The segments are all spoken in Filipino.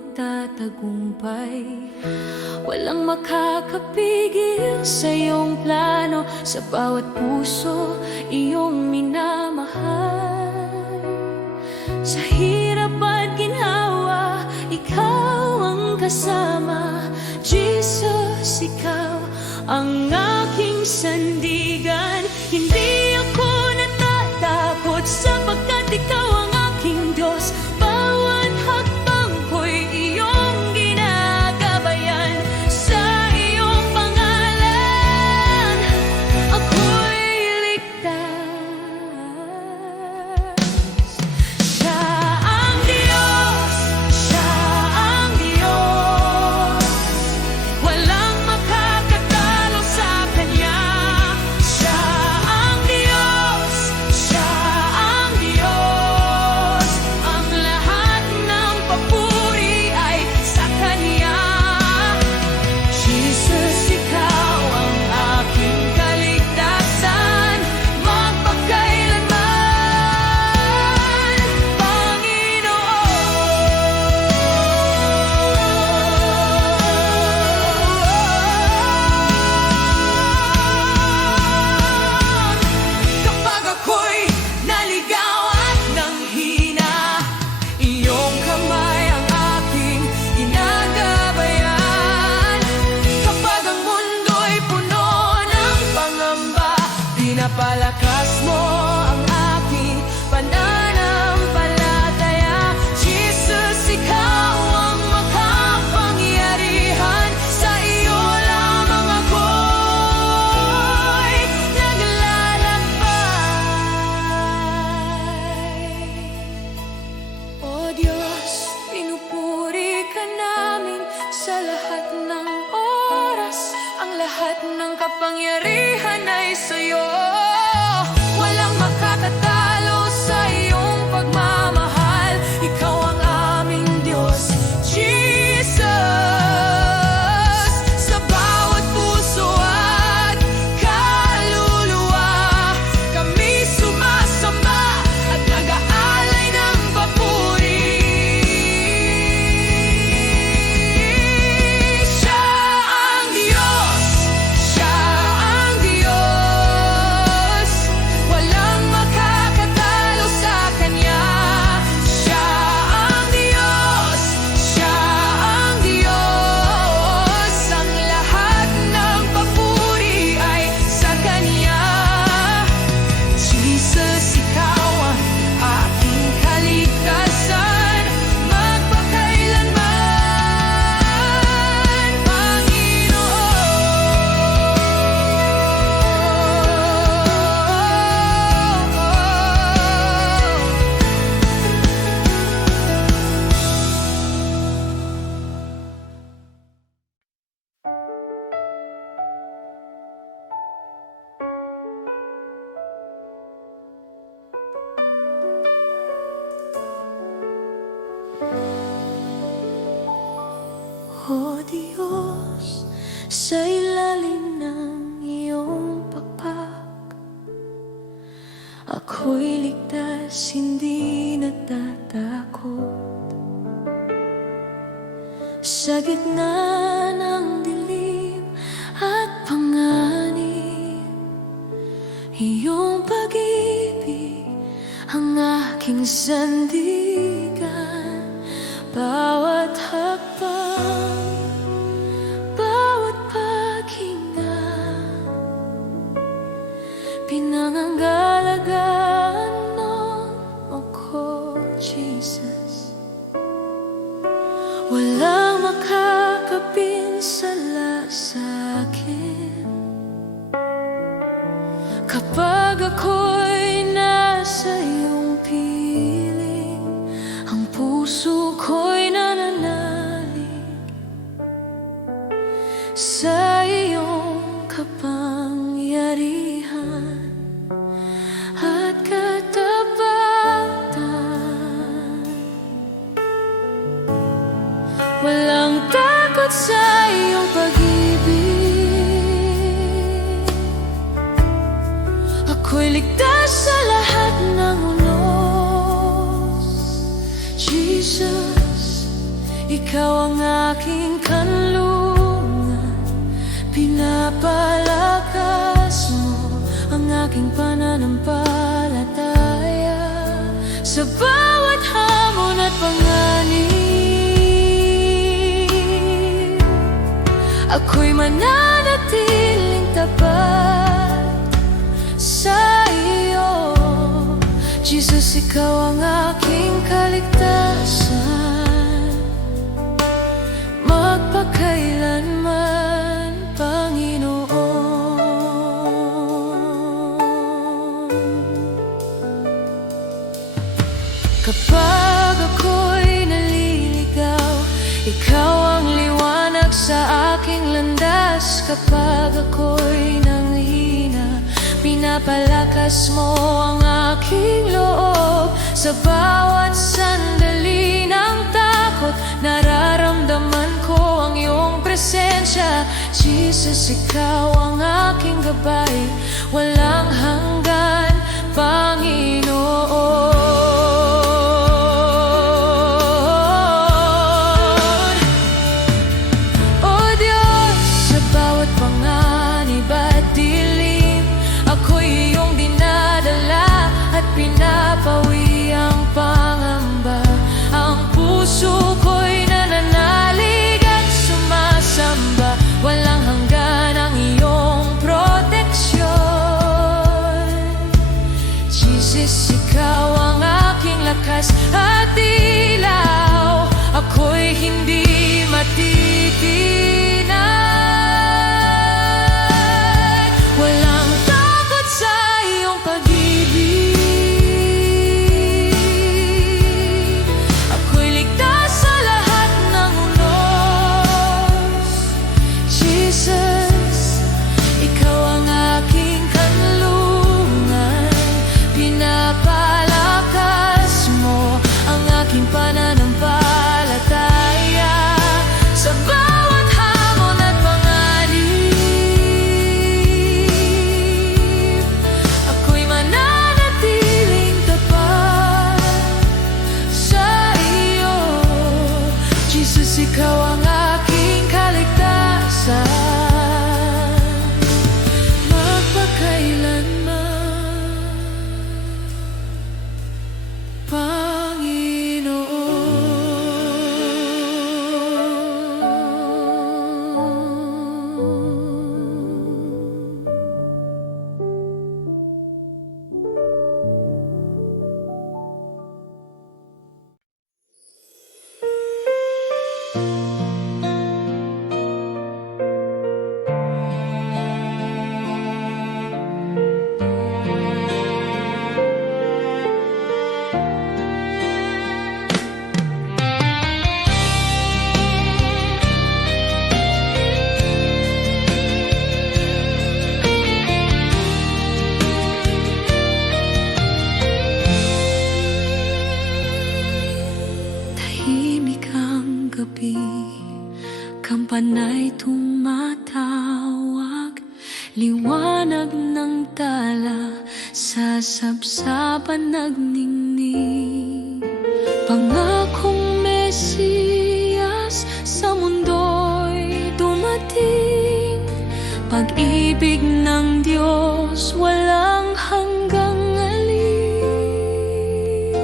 nagtatagumpay. Walang makakapigil sa iyong plano, sa bawat puso iyong minamahal. Sa hirap at ginhawa, ikaw ang kasama. Jesus, ikaw ang aking sandigan. Hindi ako natatakot sapagkat ikaw ang aking Diyos. Bawat hakbang ko'y iyong ginagabayan. Sa iyong pangalan ako'y ligtas. Siya ang Diyos, siya ang Diyos. Walang makakatalo sa Kanya. Siya ang Diyos, siya ang Diyos. Ang lahat ng papuri ay sa Kanya. Jesus, ikaw ang aking kaligtasan, magpakailanman, Panginoon. Kapag ako'y naligaw at nanghina, iyong kamay ang aking ginagabayan. Kapag ang mundo'y puno ng pangamba, pinapalakas mo ang aking pananampalataya. Jesus, ikaw ang makapangyarihan. Sa iyo lamang ako'y naglalakbay. O Diyos, pinupuri ka namin sa lahat ng oras. Ang lahat ng kapangyarihan ay sa iyo. Walang makakatalo sa iyong pagmamahal. Ikaw ang aming Diyos, Jesus. Sa bawat puso at kaluluwa, kami sumasamba at nag-aalay ng papuri. Siya ang Diyos, siya ang Diyos. Walang makakatalo sa Kanya. Siya ang Diyos, siya ang Diyos. Ang lahat ng papuri ay sa Kanya. Jesus, ikaw ang aking kaligtasan, magpakailanman, O Diyos, sa ilalim ng iyong pakpak, ako'y ligtas, hindi natatakot. Sa gitna ng dilim at panganib, iyong pag-ibig ang aking sandigan. Bawat hakbang, bawat paghinga, pinangangalagaan mo ako, Jesus. Walang makakapinsala sa akin kapag ako'y nasa iyong piling. Ang puso ko'y nananalig sa iyong kapangyarihan at katapatan. Walang takot sa iyong pag-ibig. Ako'y ligtas sa lahat ng unos. Jesus, Ikaw ang aking kanlungan, pinapalakas mo ang aking pananampalataya. Sa bawat hamon at panganib, ako'y mananatiling tapat sa iyo. Jesus, ikaw ang aking kaligtasan, magpakailanman, Panginoon. Kapag ako'y naliligaw, ikaw ang liwanag sa aking landas. Kapag ako'y nanghihina, pinapalakas mo ang aking loob. Sa bawat sandali ng takot, nararamdaman ko ang iyong presensya. Jesus, ikaw ang aking gabay, walang hanggan, Panginoon. O Diyos, sa bawat panganib at dilim, ako'y iyong dinadala at pinapawi ang pangamba. Ang puso ko'y nananalig at sumasamba, walang hanggan ang iyong proteksyon. Jesus, ikaw ang aking lakas at ilaw, ako'y hindi matitinag. Walang takot sa iyong pag-ibig, ako'y ligtas sa lahat ng unos. Jesus, ikaw ang aking kanlungan, pinapalakas mo ang aking pananampalataya. Sa bawat hamon at panganib, ako'y mananatiling tapat sa iyo. Jesus, ikaw ang aking kaligtasan, magpakailanman, Panginoon. Tahimik ang gabi, kampanay tumatawag, liwanag ng tala sa sabsaban nagningning. Pangakong Mesiyas sa mundo'y dumating, pag-ibig ng Diyos walang hanggang alin.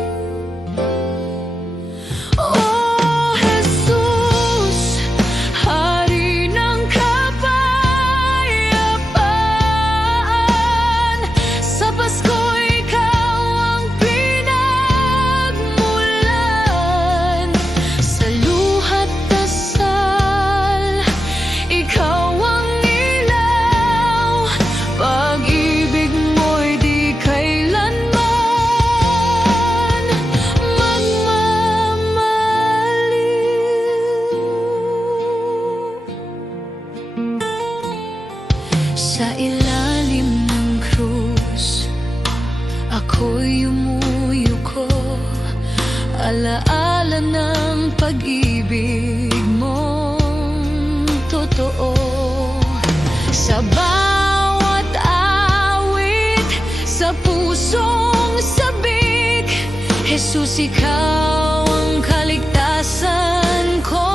Oh Jesus, Hari ng kapayapaan, sa Pasko ikaw ang pinagmulan. Sa luha't dasal, ikaw ang ilaw, pag-ibig mo'y di kailanman magmamaliw. Sa ilalim ng krus, ako'y yumuyuko, alaala ng pag-ibig mong totoo. Sa bawat awit, sa pusong sabik, Jesus, ikaw ang kaligtasan ko.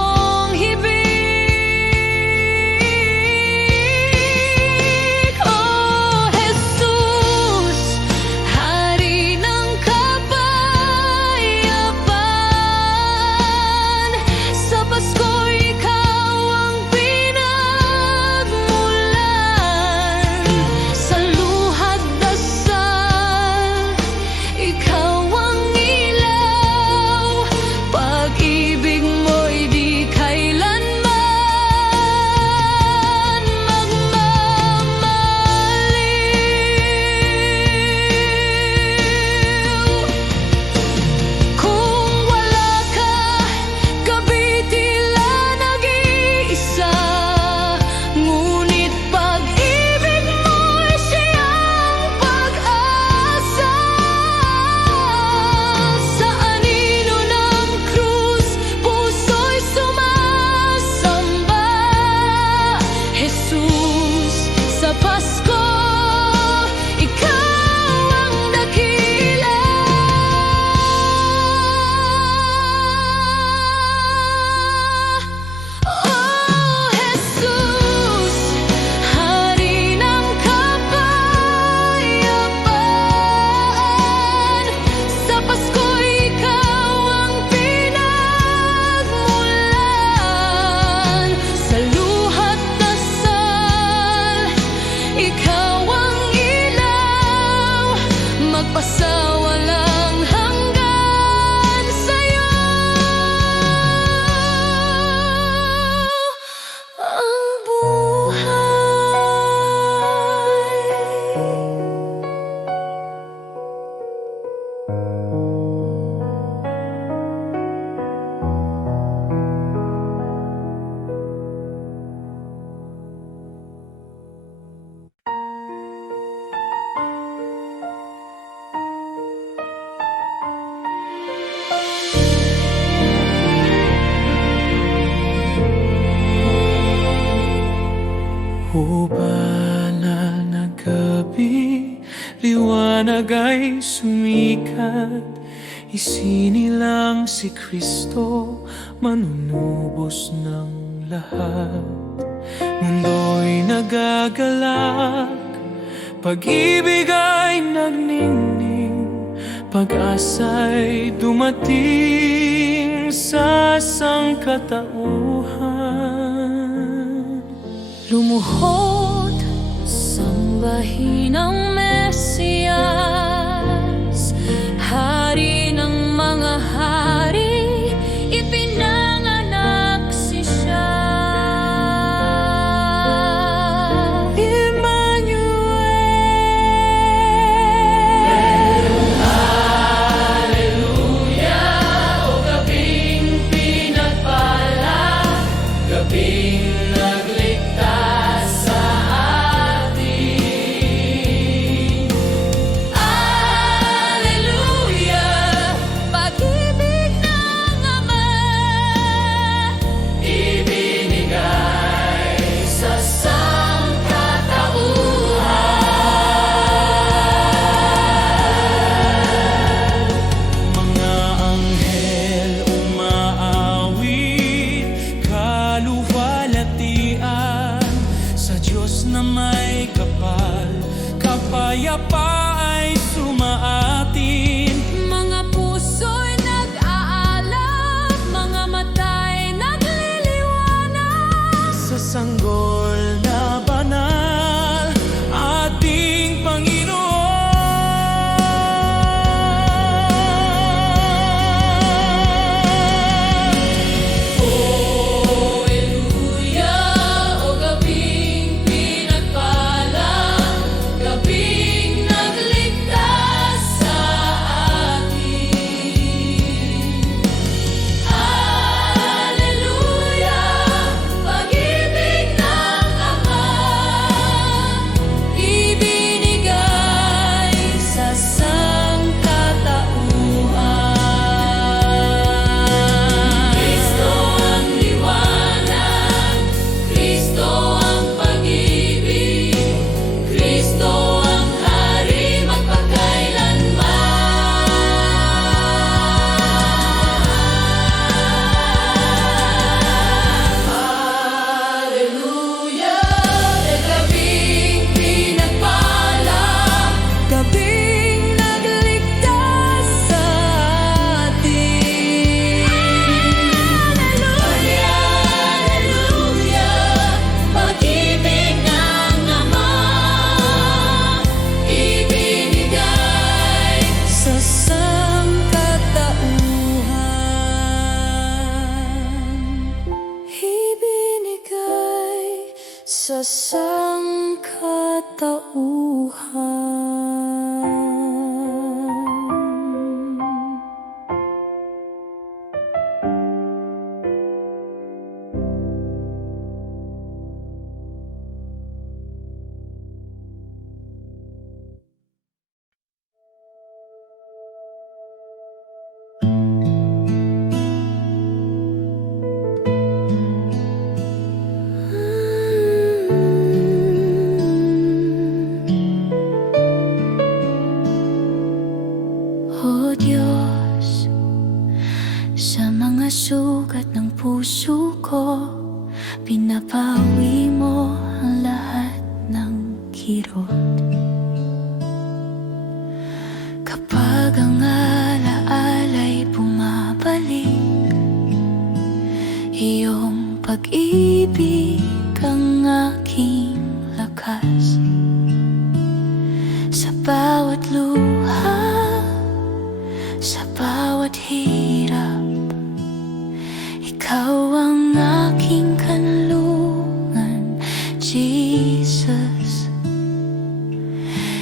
O banal na gabi, liwanag ay sumikat. Isinilang si Kristo, manunubos ng lahat. Mundo'y nagagalak, pag-ibig ay nagningning, pag-asa'y dumating sa sangkatauhan. Lumuhod, sambahin ang Mesiyas, Hari ng mga hari, ipinanganak si siya. Emmanuel, Hallelujah, o gabing pinagpala, gabing nagligtas sa atin. Hallelujah, pag-ibig ng Ama, ibinigay sa sangkatauhan. Mga anghel umaawit, kaluwalhatian sa Diyos na may kapal, kapayapa ay sumaatin. Mga puso'y nag-aalab, mga mata'y nagliliwanag. Sa sanggol na banal, ating Panginoon. Hallelujah, o gabing pinagpala, gabing nagligtas sa atin. Hallelujah, pag-ibig ng Ama, ibinigay sa sangkatauhan. Kristo ang liwanag, Kristo ang pag-ibig, Kristo ang Hari magpakailanman. Hallelujah, gabing pinagpala, gabing nagligtas sa atin. Hallelujah, pag-ibig ng Ama, ibinigay sa sangkatauhan. Ibinigay sa sangkatauhan. O Diyos, sa mga sugat ng puso ko, pinapawi mo ang lahat ng kirot. Kapag ang alaala'y bumabalik, iyong pag-ibig ang aking lakas. Sa bawat luha, sa bawat hirap, ikaw ang aking kanlungan, Jesus.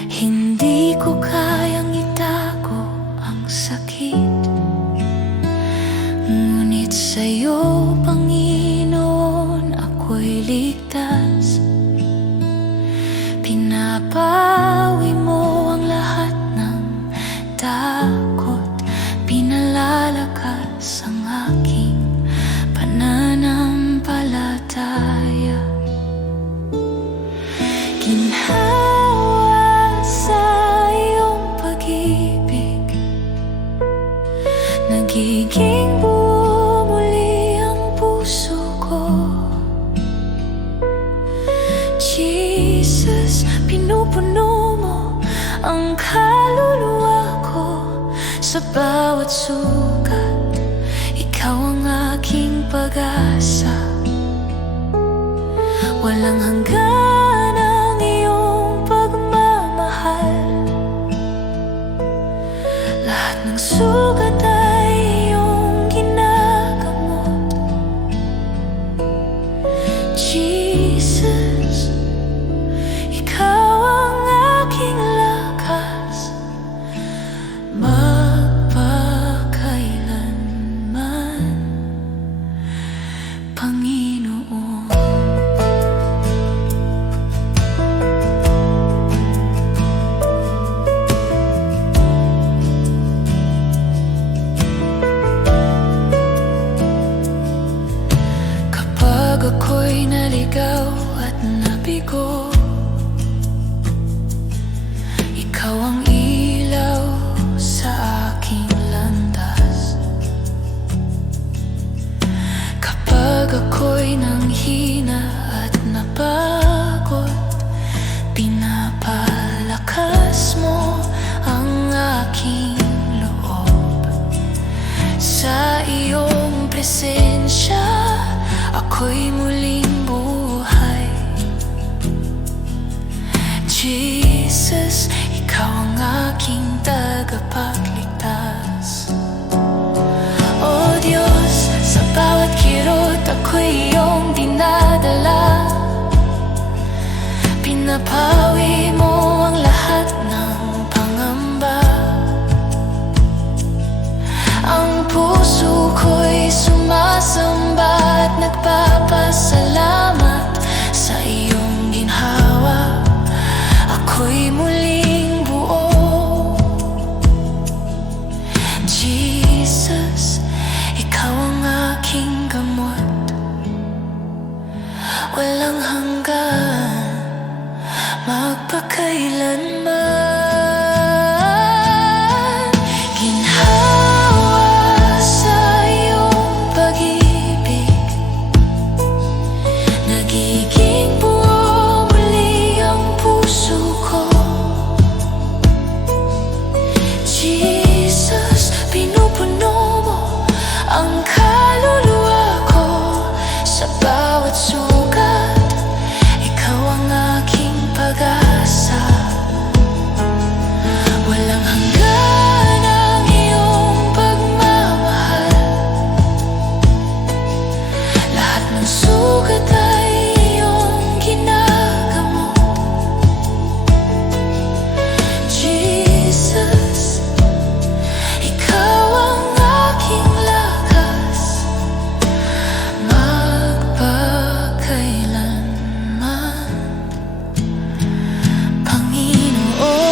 Hindi ko kayang itago ang sakit, ngunit sa'yo, Panginoon, ako'y ligtas. Pinapawi mo ang lahat ng takot, pinalalakas ang aking pananampalataya. pinupuno mo ang kaluluwa ko. Sa bawat sugat, ikaw ang aking pag-asa. Walang hanggan ang iyong pagmamahal. Lahat ng sugat ay iyong ginagamot. Jesus, ikaw ang aking lakas magpakailanman, Panginoon. Kapag ako'y naligaw at nabigo, ikaw ang ilaw sa aking landas. Kapag ako'y nanghina at napagod, pinapalakas mo ang aking loob. Sa iyong presensya, ako'y muling buhay. Jesus, ikaw ang aking tagapagligtas. O Diyos, sa bawat kirot ako'y iyong dinadala. Pinapawi mo ang lahat ng pangamba. Ang puso ko'y sumasamba at nagpapasalamat sa iyong ginhawa. Ako'y muling buo. Jesus, ikaw ang aking gamot. Walang hanggan, magpakailanman. Ginhawa sa iyong pag-ibig, nagiging buo muli ang puso ko. Jesus, pinupuno mo ang kaluluwa ko. Sa bawat sugat, ikaw ang aking pag-asa. Walang hanggan ang iyong pagmamahal. Lahat ng sugat ay iyong ginagamot. Jesus, ikaw ang aking lakas magpakailanman, Panginoon.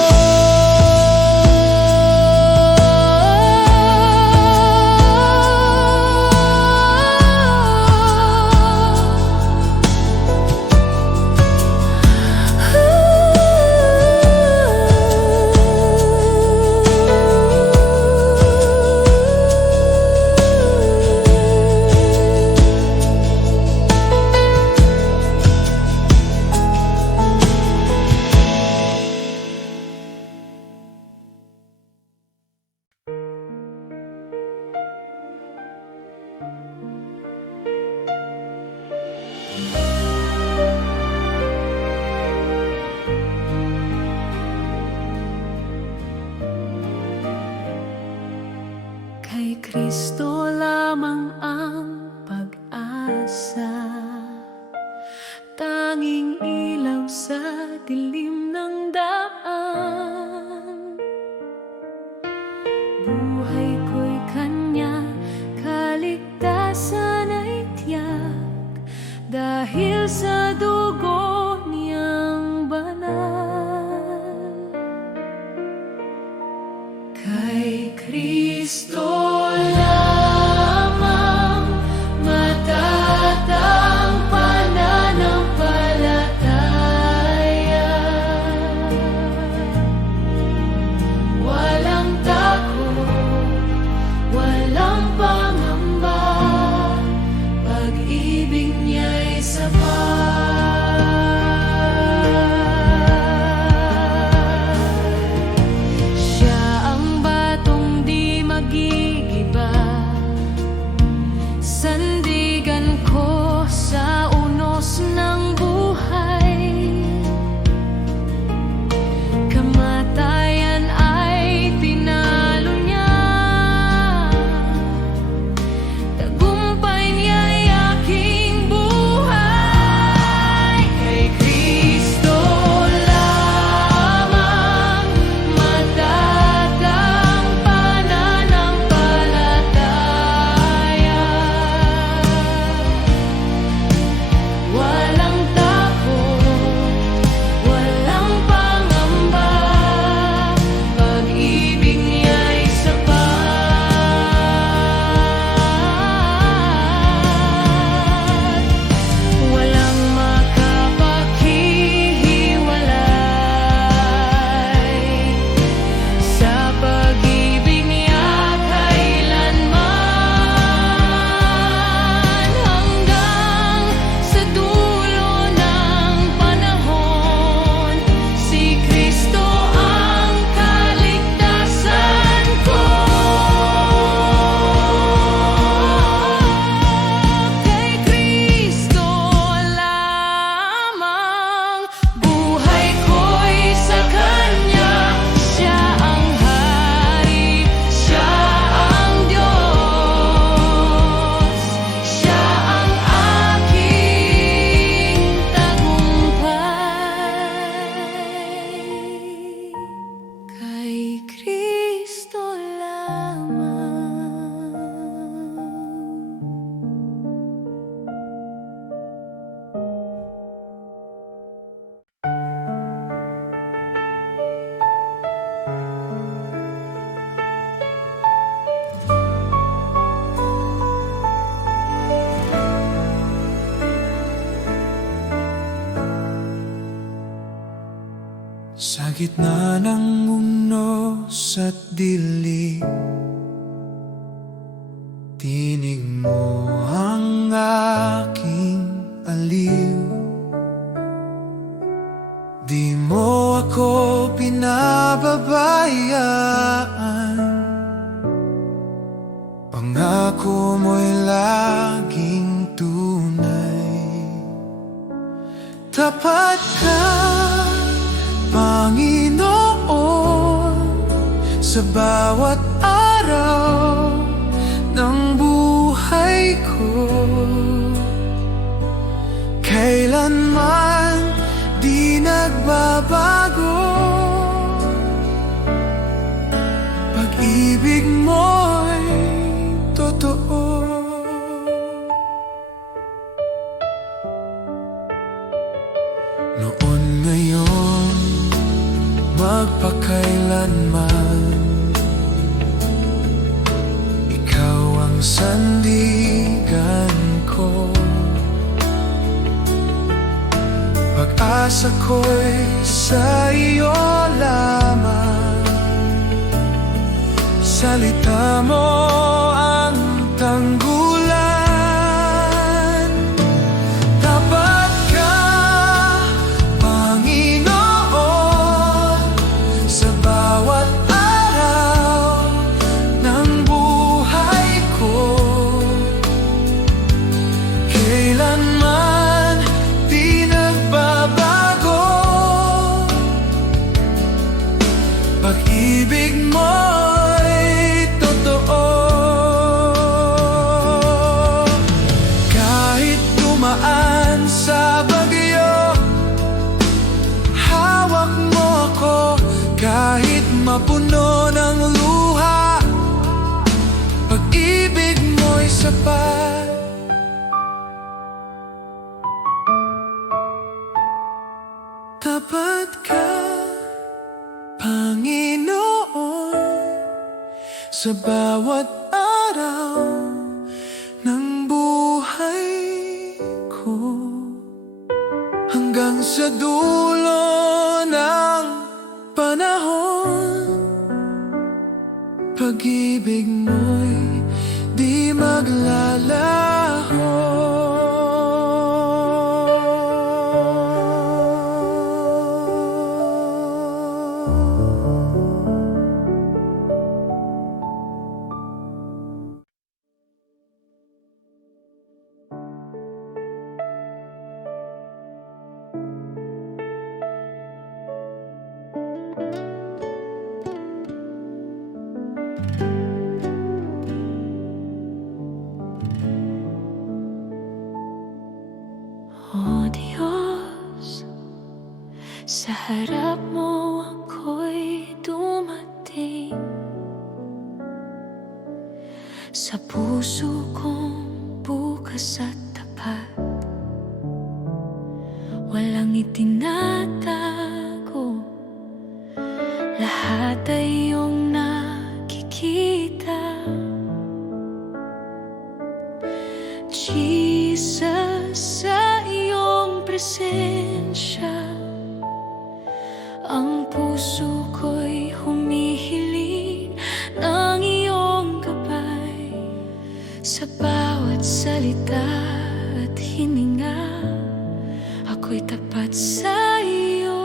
Kay Kristo lamang ang pag-asa, tanging ilaw sa dilim ng daan. Buhay ko'y kanya, kaligtasan ay tiyak, dahil sa dugo niyang banal. Kay Kristo lamang matatag pananampalataya. Walang takot, walang pangamba, pag-ibig niya'y sapat. gitna ng unos at dilim, tinig mo ang aking aliw. Di mo ako pinababayaan, pangako mo'y laging tunay. Tapat ka, Panginoon, sa bawat araw ng buhay ko. Kailanman di nagbabago, pag-ibig mo'y totoo. Noon, ngayon, magpakailanman, ikaw ang sandigan ko. Pag-asa ko'y sa iyo lamang, salita mo ang tanggulan. Tapat ka, Panginoon, sa bawat araw ng buhay ko. Kailanman di nagbabago, pag-ibig mo'y totoo. Kahit dumaan sa bagyo, hawak mo ako. Kahit mapuno ng luha, pag-ibig mo'y sapat. Tapat ka, Panginoon, sa bawat araw ng buhay ko. Hanggang sa dulo ng panahon, pag-ibig mo'y di maglalaho. O Diyos, sa harap mo ako'y dumating. Sa puso kong bukas at tapat, walang itinatago, lahat ay iyong nakikita. Jesus, sa iyong presensya, ang puso ko'y humihiling ng iyong gabay. Sa bawat salita at hininga, ako'y tapat sa iyo.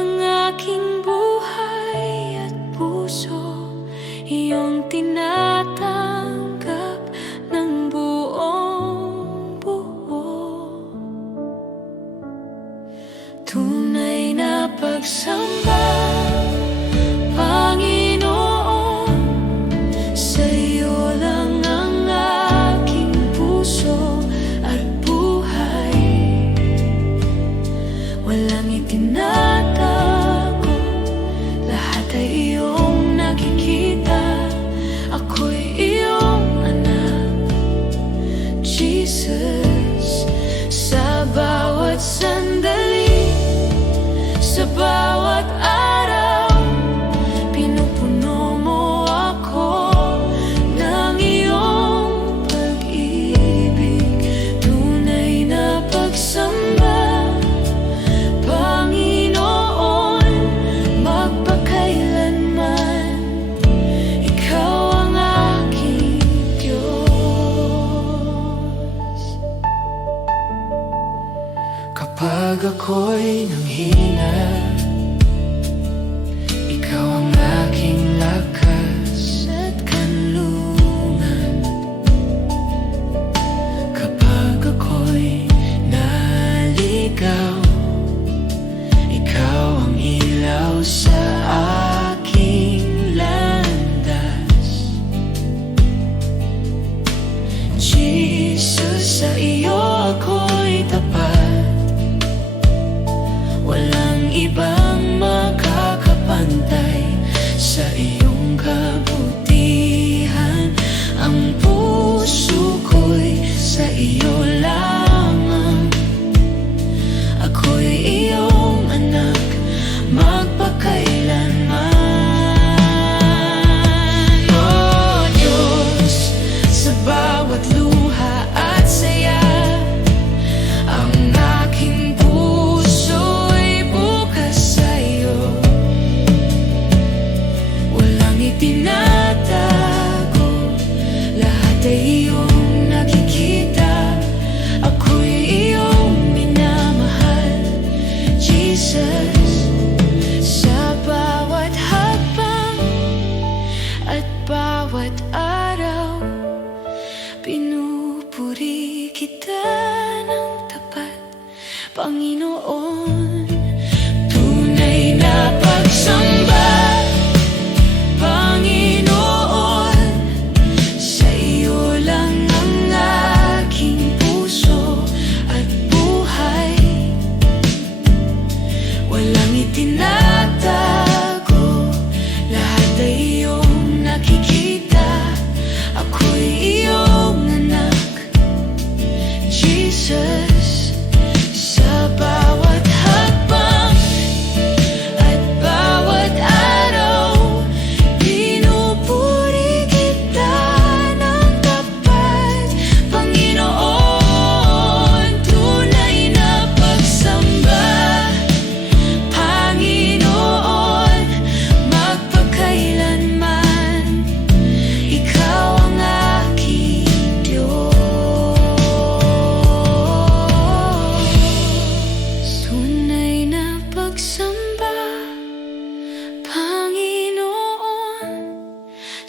Ang aking buhay at puso, iyong tinatanggap ng buong buo. Tunay na pagsamba, Panginoon, sa iyo lang ang aking puso at buhay. Walang itinatago, lahat ay iyong nakikita. Ako'y iyong anak, Jesus. Sa bawat sandali, sa bawat araw, pinupuno mo ako ng iyong pag-ibig. Tunay na pagsamba, Panginoon, Kapag ako'y nanghina, ikaw ang aking lakas at kanlungan. Kapag ako'y naligaw, ikaw ang ilaw sa aking landas. Jesus, sa iyo ako'y tapat. Walang ibang makakapantay sa iyong kabutihan. Ang puso ko'y sa iyo lamang. Ako'y iyong anak, magpakailanman. Oh Diyos, sa bawat luha at saya, ang aking puso'y bukas sa iyo. Walang itinatago, lahat ay iyong nakikita. Ako'y iyong minamahal, Jesus. Sa bawat hakbang at bawat araw, pinupuri kita ng tapat, Panginoon. Tunay na pagsamba, Panginoon, sa iyo lang ang aking puso at buhay. Walang itinatago, lahat ay iyong nakikita. Ako'y iyong anak, Jesus. Sa bawat hakbang at bawat araw, pinupuri kita ng tapat, Panginoon. Tunay na pagsamba, Panginoon, magpakailanman. Ikaw ang aking Diyos. Tunay na pagsamba, Panginoon,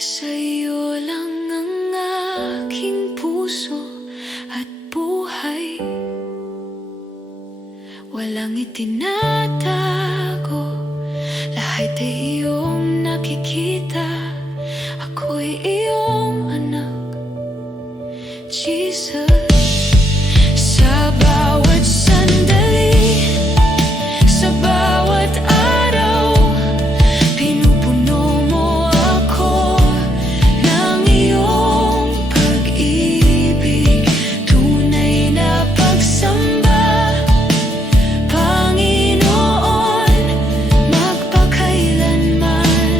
sa iyo lang ang aking puso at buhay. Walang itinatago, lahat ay iyong nakikita. Ako'y iyong anak, Jesus. Sa bawat sandali, sa bawat araw, pinupuno mo ako ng iyong pag-ibig. Tunay na pagsamba, Panginoon, magpakailanman.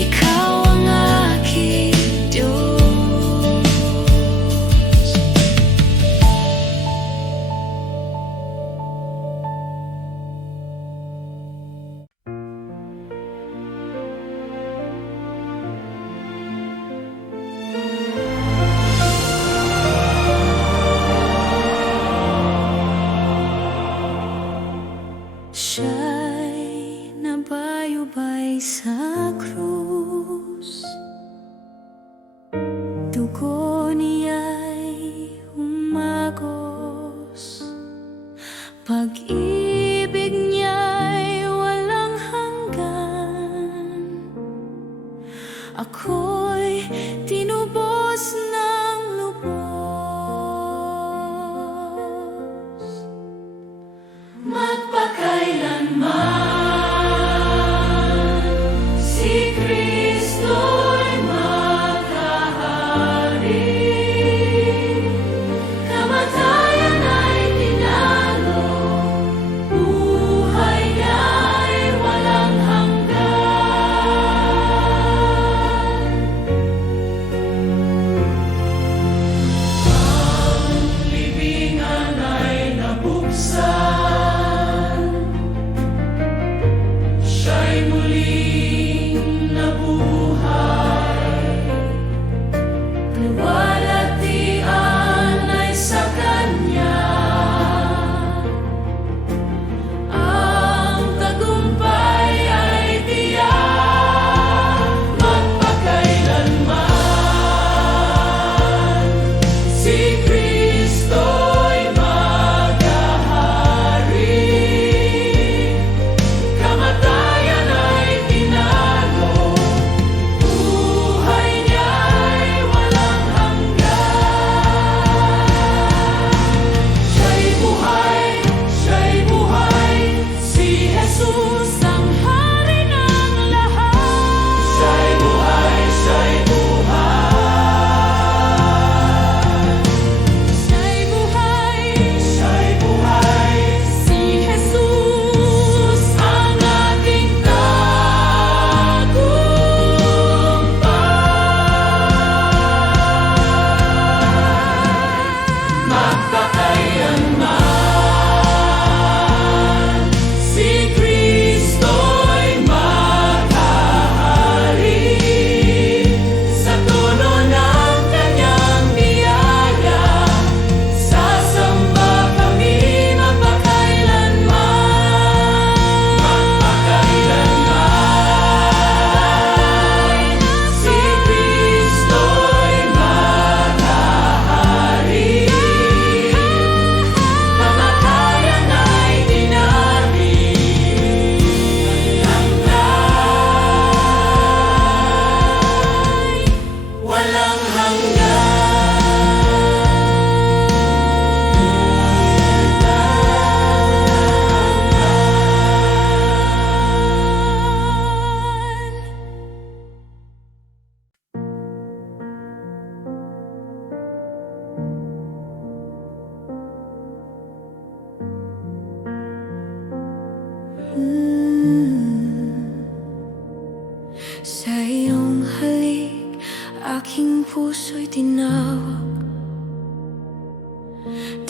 Ikaw ang aking Diyos.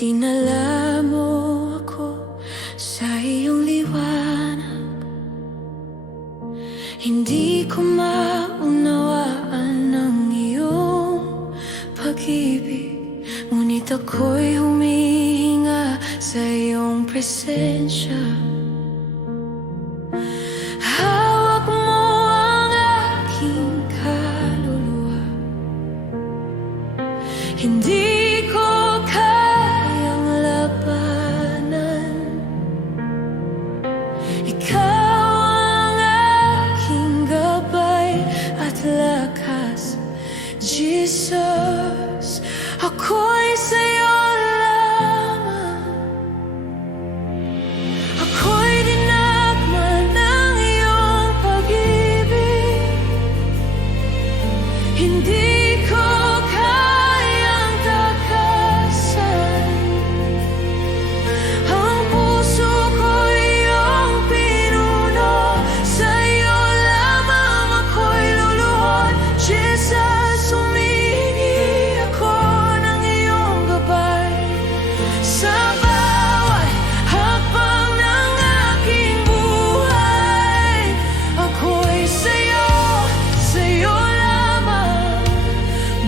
Dinala mo ako sa iyong liwanag. Hindi ko maunawaan ang iyong pag-ibig, ngunit ako'y humihinga sa iyong presensya. Hawak mo ang aking kaluluwa. Hindi ko kayang labanan. Ikaw ang aking gabay at lakas, Jesus. Ako'y sa'yo lamang. Ako'y dinakma ng iyong pag-ibig. Hindi ko kayang takasan. Ang puso ko iyong pinuno. Sa'yo lamang ako'y luluhod. Jesus, humingi ako ng iyong gabay sa bawat hakbang ng aking buhay. Ako'y sa'yo, sa'yo lamang,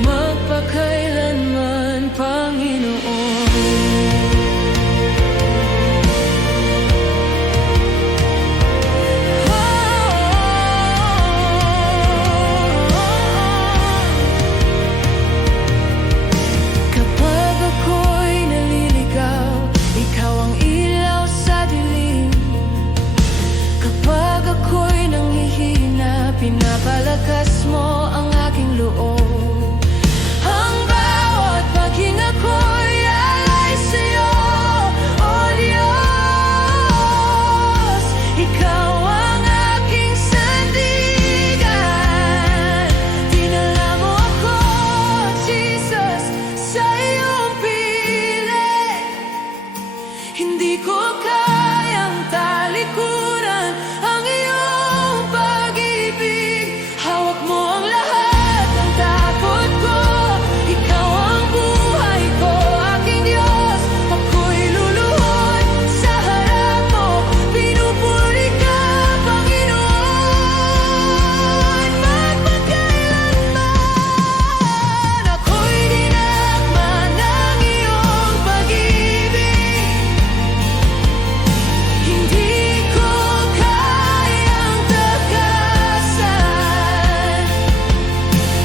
magpakailanman, Panginoon. Kapag ako'y naliligaw, ikaw ang ilaw sa dilim. Kapag ako'y nanghihina, pinapalakas mo ang aking loob. Ang bawat paghinga ko'y alay sa'yo, O Diyos. Ikaw ang aking sandigan. Dinala mo ako, Jesus, sa iyong piling. Hindi ko kayang talikuran ang iyong pag-ibig. Hawak mo ang lahat ng takot ko. Ikaw ang buhay ko, aking Diyos. Ako'y luluhod sa harap mo. Pinupuri ka, Panginoon, magpakailanman. Ako'y dinakma ng iyong pag-ibig. Hindi ko kayang takasan.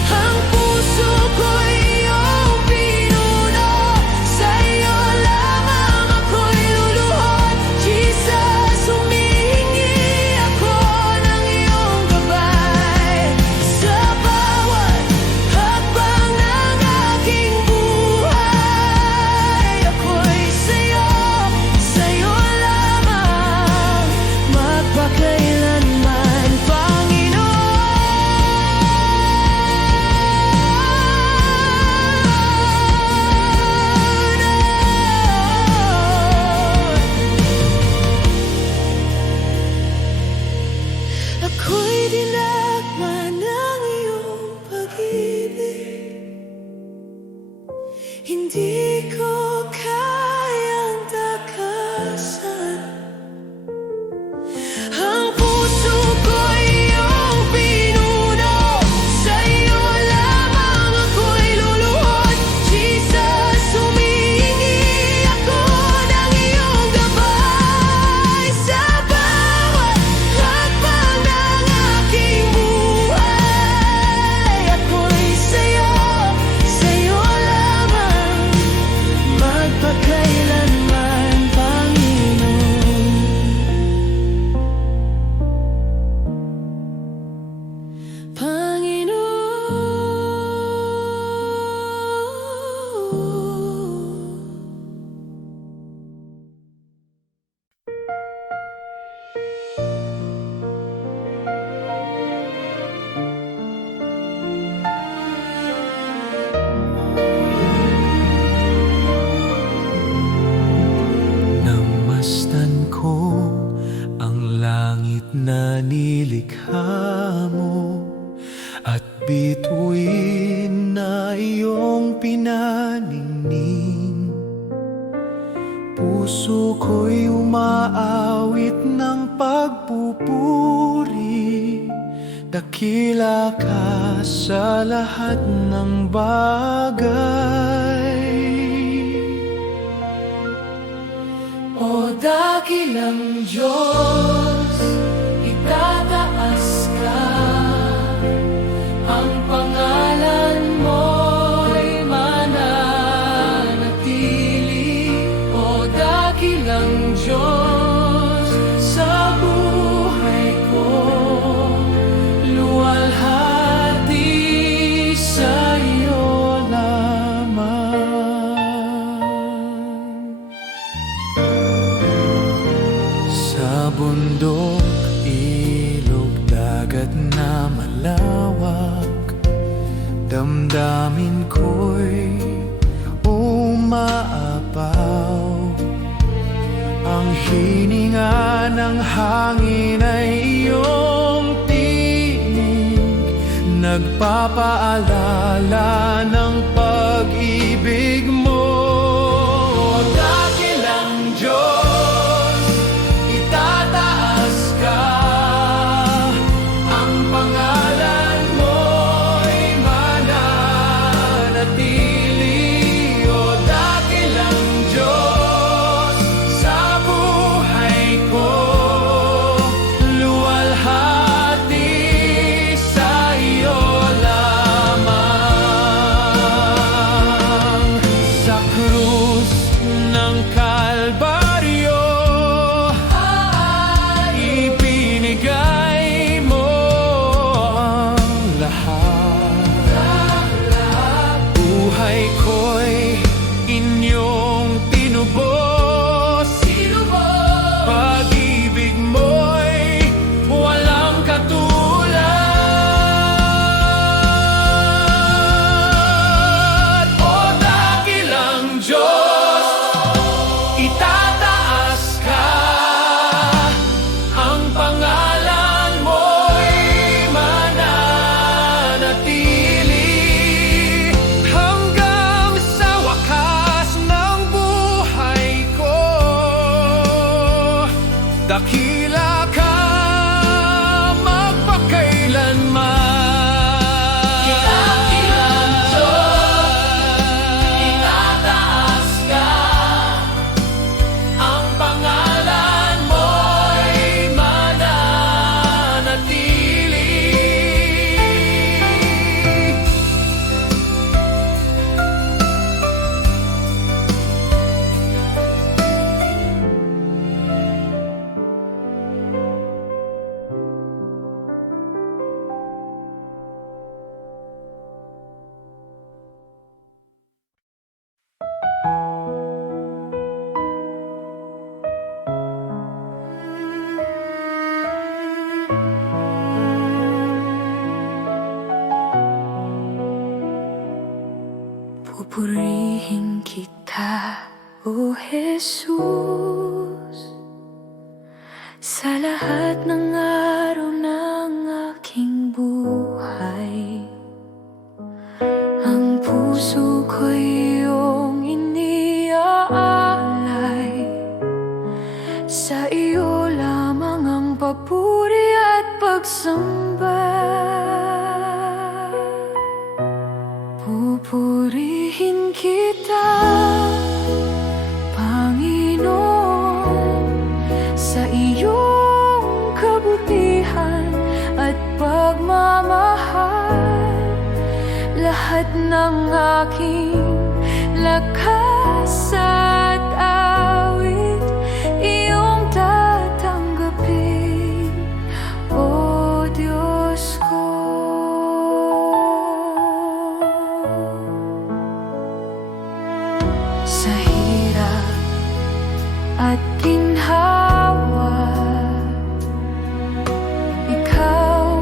Ang puso ko iyong pinuno. Sa'yo lamang ako'y luluhod. Jesus, humihingi ako ng iyong gabay sa bawat hakbang ng aking buhay. Ako'y sa'yo, sa'yo lamang, magpakailanman, Panginoon. Ako'y dinakma ng iyong pag-ibig. Hindi ko kayang takasan. Ang puso ko iyong pinuno. Sa'yo lamang ako'y luluhod. Jesus, humihingi ako ng iyong gabay sa bawat hakbang ng aking buhay. Ako'y sa'yo, sa'yo lamang, magpakailanman, Panginoon. Namastan ko ang langit na nilikha mo at bituin na iyong pinaningning. puso ko'y umaawit ng pagpupuri. Dakila ka sa lahat ng bagay. O dakilang Diyos, itataas ka. Ang pangalan mo'y mananatili. O dakilang Diyos, sa buhay ko luwalhati sa iyo lamang. Sa bundok, ilog, dagat na malawak, damdamin ko'y umaapaw. Ang hininga ng hangin ay iyong tinig, nagpapaalala ng pag-ibig mo. Dakilang Diyos, itataas ka. Ang pangalan mo'y mananatili. O dakilang Diyos, sa buhay ko luwalhati sa iyo lamang. Sa krus ng Kalbaryo, ibinigay mo ang lahat. Buhay ko'y inyong tinubos. Pag-ibig mo'y walang katulad. O dakilang Diyos, itataas ka. Ang pangalan mo'y mananatili hanggang sa wakas ng buhay ko. Dakila ka magpakailanman. Dakilang Diyos, itataas ka. Ang pangalan mo'y mananatili. Pupurihin kita, O Jesus, sa lahat ng araw ng aking buhay. Ang puso ko'y iyong iniaalay. Sa iyo lamang ang papuri at pagsamba. Pupurihin kita, Panginoon, sa iyong kabutihan at pagmamahal. Lahat ng aking lakas at awit iyong tatanggapin, O Diyos ko. Sa hirap at ginhawa, ikaw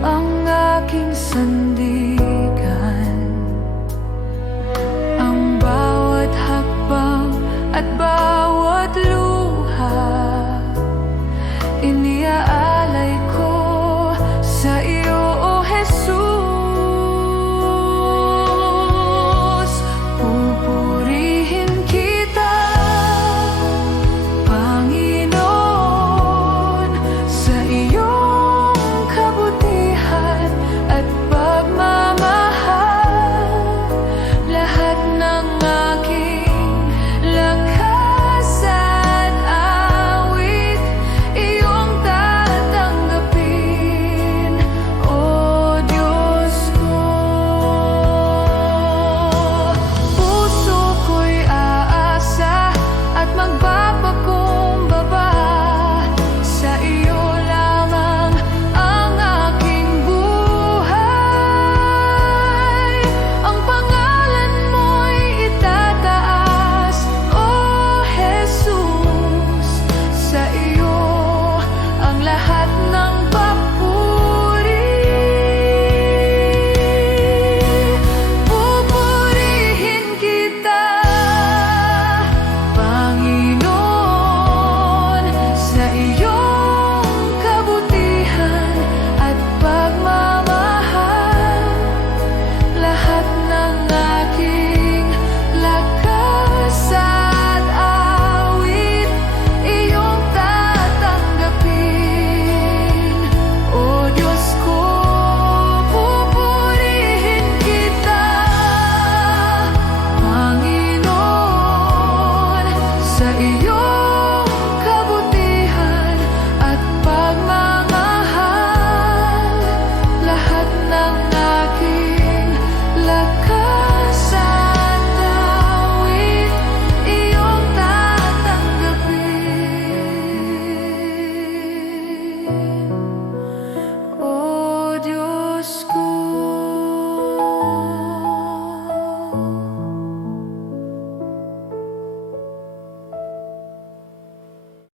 ang aking sandigan. Ang bawat hakbang at bawat luha, iniaalay ko sa iyo, O Jesus. Pupurihin kita, akin.